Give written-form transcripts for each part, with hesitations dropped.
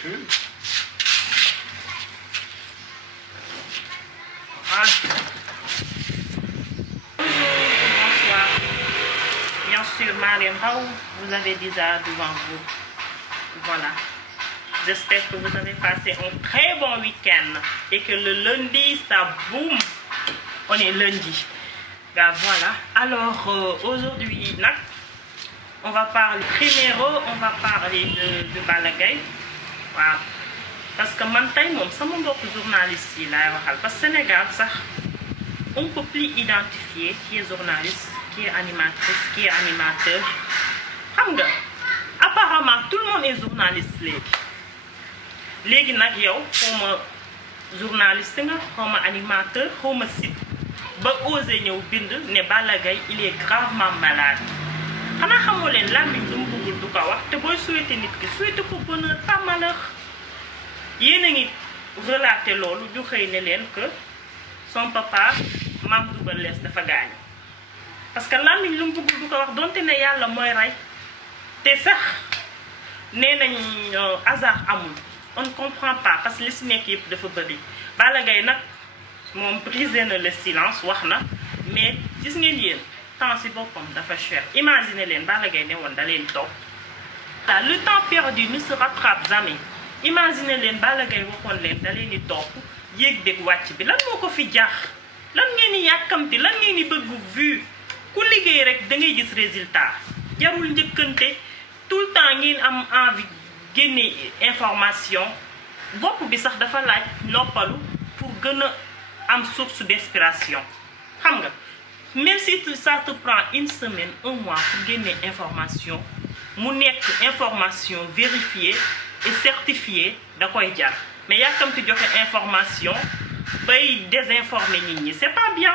schön. Voilà. Bonsoir. Bien sûr, Mariam Raoult, vous avez déjà devant vous. Voilà. J'espère que vous avez passé un très bon week-end et que le lundi, ça boum. On est lundi. Ben voilà. Alors, aujourd'hui, on va parler primero, on va parler de Balla Gaye. Waaw. Parce que man tey moom sama mbokk journaliste yi laay waxal parce que Sénégal sax on peut plus identifier qui est journaliste, qui est animatrice, qui est animateur. Xam nga apparemment tout le monde est journaliste léegi nag yow xawma journaliste nga xawma animateur xawma site ba osé ñëw bind ne Balla Gaye il est gravement malade. Xanaa xamoo leen làmmiñ lu mu bëggul du ko wax te booy souhaité nit ki souhaité ko bonheur pas malheur. Yéen a ngi relaté loolu ju xëy ne leen que son papa Mame Double Less dafa gaañu parce que làmmiñ lu mu bëggul du ko wax donte ne yàlla mooy rey te sax nee nañ hasard amul on ne comprend pas parce que li si nekk yëpp dafa bëri. Balla Gaye nag moom brisé na le silence wax na mais gis ngeen yéen temps si boppam dafa cher. Imaginez leen Balla Gaye ne woon da leen toog le temps perdu ne se rattrape jamais. Imaginez leen Balla Gaye waxoon leen da leen di topp yéeg dégg wàcc bi lan moo ko fi jaax lan ngeen di yàkkamti lan ngeen di bëgg vue ku liggéey rek da ngay gis résultat jarul njëkkante tout le temps ngeen am envie génne information bopp bi sax dafa laaj noppalu pour gën a am source d'inspiration xam nga même si ça te prend une semaine un mois pour génne information mu nekk information vérifiée et certifiée da koy jar mais yàkkamti joxe information bay désinformer nit ñi c'est pas bien.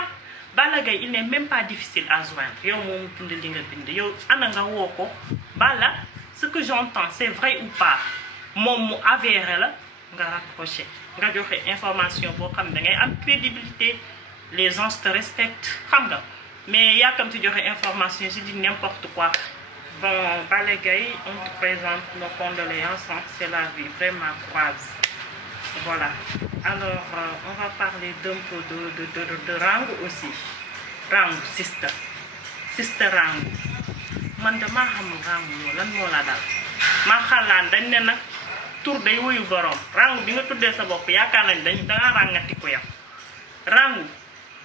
Balla Gaye il n'est même pas difficile à joindre yow moomu bind li nga bind yow ana nga woo ko Balla ce que j'entends c'est vrai ou pas moom mu avéré la nga raccroché nga joxe information boo xam ne da ngay am crédibilité les gens te respectent xam nga mais yàkkamti joxe information je dis n'importe quoi. Bon, Balla Gaye, on te présente nos condoléances, c'est la vie, vraiment croise. Voilà. Alors, on va parler d'un peu de Rangou aussi. Rangou, sister. Sister Rangou. Man de maa xamul Rangou yow lan moo la dal. maa xalaan dañ ne nag tur day wuyu borom. Rangou bi nga tuddee sa bopp yaakaar nañ dangaa ràngati ko yow. Rangou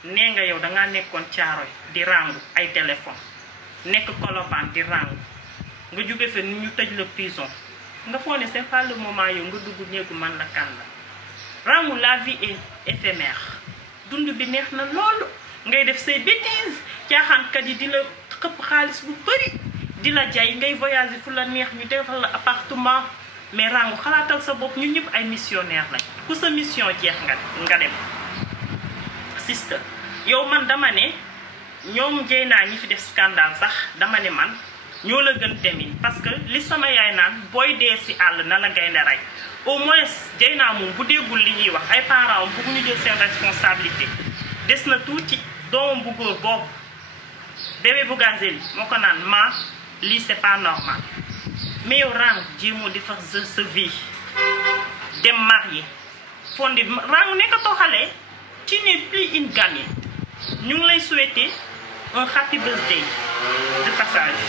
nee nga yow dangaa nekkoon Caaroy di Rangou ay téléphone. nekk Colobane di Rangou nga jóge fe ni ñu tëj la prison nga foog ne c'est pas le moment yow nga dugg néegu man la kan la Rangou la vie est éphémère dund bi neex na loolu ngay def say bêtises caaxaankat yi di la xëpp xaalis bu bëri di la jaay ngay voyager fu la neex ñu defal la appartement mais Rangou xalaatal sa bopp ñun ñëpp ay missionnaire lañ ku sa mission jeex nga dem sister yow man dama ne ñoom jey naa ñi fi def scandale sax dama ne man ñoo la gën demin parce que li sama yaay naan booy dee si àll na la gaynde rey au moins jey naa moom bu déggul li ñuy wax ay parents am bëgguñu jël seen responsabilité des na tuuti doomam bu góor boobu bébé Bougazelli moo ko naan ma lii c'est pas normal mais yow Rangou jéemoo di fax sa vie dem marié fondi Rangou nekkatoo xale tu n'es plus une gamine ñu ngi lay souhaiter un happy birthday de passage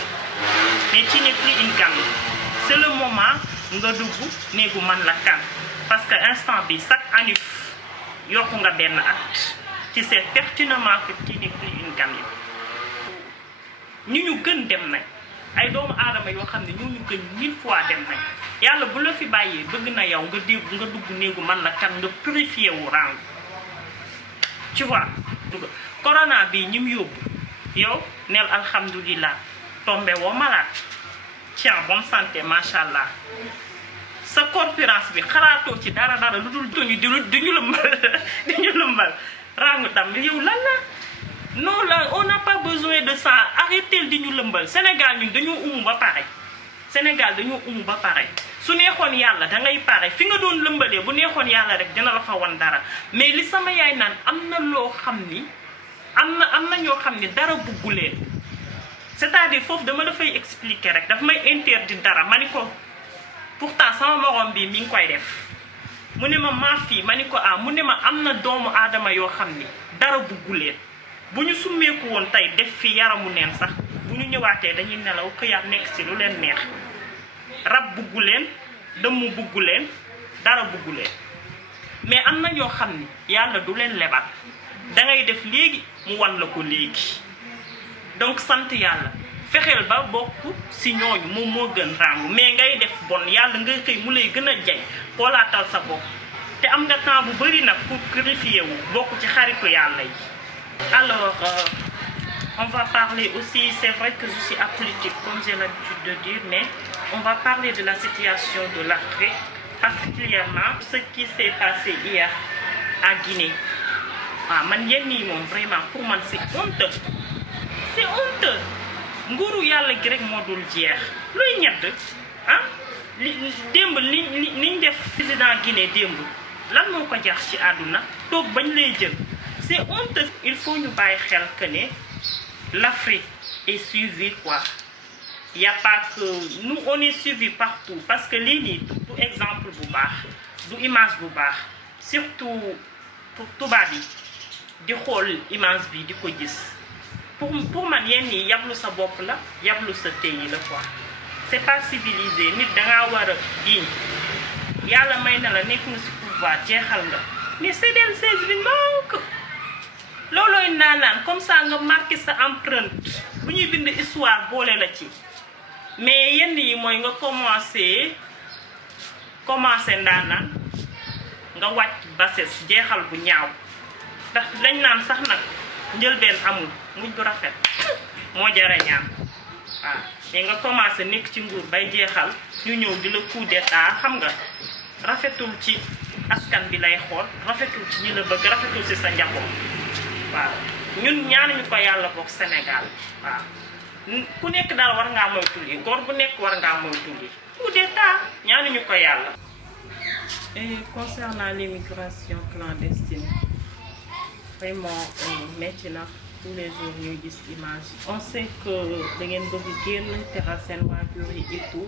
mais tu n'es plus une gamine c'est le moment nga dugg néegu man la kan parce que instant bi chaque année yokku nga benn at tu sais pertinemment que tu n'es plus une gamine ñu gën dem nañ ay doomu aadama yoo xam ne ñu gën 1000 fois dem nañ yàlla bu la fi bàyyee bëgg na yow nga dugg néegu man la kan nga purifié wu Rangou tu vois corona bi ñi mu yóbbu yow neel alhamdulilah tombé woo malade tiens bonne santé macha allah sa corpulence bi xalaatoo ci dara lu dul toñu duñu lëmbal Rangou tam yow lan la non là on n'a pas besoin de ça arrêtez di ñu lëmbal Sénégal ñun dañoo umu ba pare su neexoon yàlla da ngay pare fi nga doon lëmbalee bu neexoon yàlla rek dina la fa wan dara mais li sama yaay naan am na loo xam ni am na ñoo xam ni dara buggu leen c'est-à-dire foofu dama dafay expliquer rek daf may interdire dara ma ni ko pourtant sama morom bi mi ngi koy def mu ne ma maa fii ma ni ko ah mu ne ma am na doomu aadama yoo xam ni dara buggu leen bu ñu summeeku woon tey def fi yaramu neen sax bu ñu ñëwaatee dañuy nelaw këyaat nekk ci lu leen neex rab buggu leen dëmm buggu leen dara buggu leen mais am na ñoo xam ni yàlla du leen lebal dangay def léegi mu wan la ko léegi donc sant yàlla fexeel ba bokk ci ñooñu moom moo gën ràngu mais ngay def bon yàlla nga xëy mu lay gën a jay xoolaatal sa bopp te am nga temps bu bari nag pour purifier wu bokk ci xaritu yàlla yi. Alors on va parler aussi, c'est vrai que je suis apolitique comme j'ai l'habitude de dire, mais on va parler de la situation de l'Afrique, particulièrement ce qui s'est passé hier à Guinée. waaw man yenn yi moom vraiment pour man c'est honteux, c'est honteux. nguuru yàlla gi rek moo dul jeex luy ñett ah li démb liñ def président Guinée démb lan moo ko jax ci àdduna toog bañ lay jël c'est honteux. Il faut ñu bàyyi xel que ne l'Afrique est suivie quoi. Il y a pas que nous on est suivi partout parce que lii nii du exemple bu baax du image bu baax surtout pour tubaab yi di xool image bi di ko gis. pour man yenn yi yablu sa bopp la yablu sa pays la quoi c'est pas civilisé. nit dangaa war a diñ yàlla may na la nekk nga ci pouvoir jeexal nga mais c'est del seize bi donc loolooy naanaan comme ça nga marqué sa empreinte bu ñuy bind histoire boole la ci. mais yenn yi mooy nga commencé ndaanaan nga wàcc bases jeexal bu ñaaw ndax dañ naan sax nag njëlbeen amul mujj bu rafet moo jara ñaan waaw mais nga commencé nekk ci nguur bay jeexal ñu ñëw di la coup d'état xam nga rafetul ci askan bi lay xool rafetul ci ñi la bëgg rafetul ci sa njaboot waaw ñun ñaanuñu ko yàlla bokk Sénégal waaw ku nekk daal war ngaa moytul yi góor bu nekk war ngaa moytul yi coup d'état ñaanuñu ko yàlla. Et concernant l'immigration clandestine vraiment maintenant tous les jours ñuy gis image on sait que da ngeen bëgg génn teral seen waajur yi et tout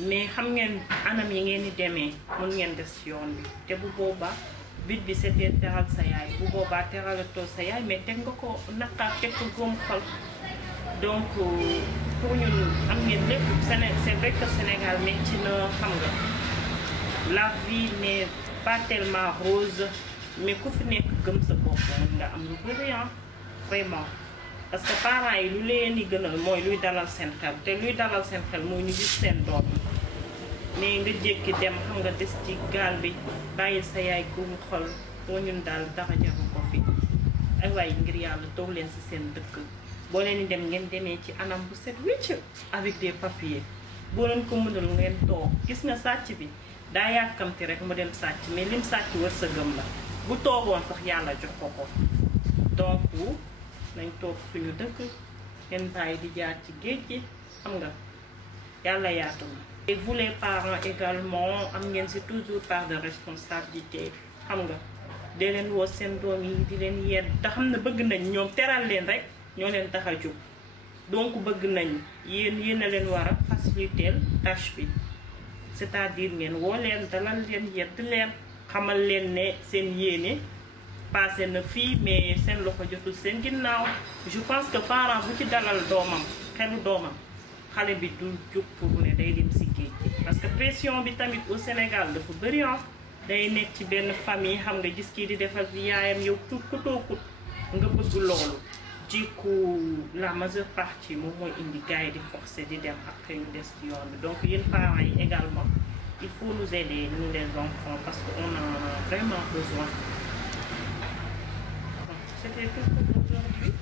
mais xam ngeen anam yi ngeen di demee mun ngeen des yoon bi te bu boobaa but bi c'était teral sa yaay bu boobaa teralatoo sa yaay mais teg nga ko naqar teg ko góom xol donc pour ñun am ngeen lépp c'est vrai que Sénégal métti na xam nga la vie n'est pas tellement rose mais ku fi nekk gëm sa bopp mën nga am lu bëri vraiment parce que parents yi lu leen di gënal mooy luy dalal seen xel te luy dalal seen xel mooy ñu gis seen doom mais nga jékki dem xam nga des ci gaal bi bàyyi sa yaay góomu xol moo ñun daal dara jaru ko fi ay waay ngir yàlla toog leen ci seen dëkk boo leen di dem ngeen demee ci anam bu set wicc avec des papiers boo leen ko mënal ngeen toog gis nga sàcc bi daa yàkkamti rek mu dem sàcc mais lim sàcc wërsëgam la bu toogoon sax yàlla jox ko ko donc nañ toog suñu dëkk ngeen bàyyi di jaar ci géej gi xam nga yàlla yaatu na. Et vous les parents également am ngeen ci toujours part de responsabilité xam nga dee leen woo seen doom yi di leen yedd te xam ne bëgg nañ ñoom teral leen rek ñoo leen tax a jóg donc bëgg nañ yéen a leen war a faciliter tâche bi c'est-à-dire ngeen woo leen dalal leen yedd leen xamal leen ne seen yéene passé na fii mais seen loxo jotul seen ginnaaw. Je pense que parent bu ci dalal doomam xelu doomam xale bi du jóg pour ne day dem ci géej gi parce que pression bi tamit au Sénégal dafa bëri day nekk ci benn famille xam nga gis kii di defal bi yaayam yow tut ku tookut nga bëgg loolu du coup la majeure partie moom mooy indi gars yi di forcer di dem après ñu des ci yoon bi donc yéen parents yi également il faut nous aider nous les enfants parce que on en a vraiment besoin. C'était tout pour aujourd'hui.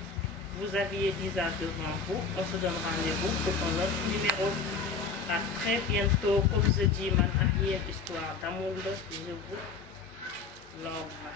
Vous aviez 10 heures devant vous. On se donne rendez-vous pour un autre numéro. À très bientôt. Comme je dis, ma histoire d'amour, je vous l'envoie.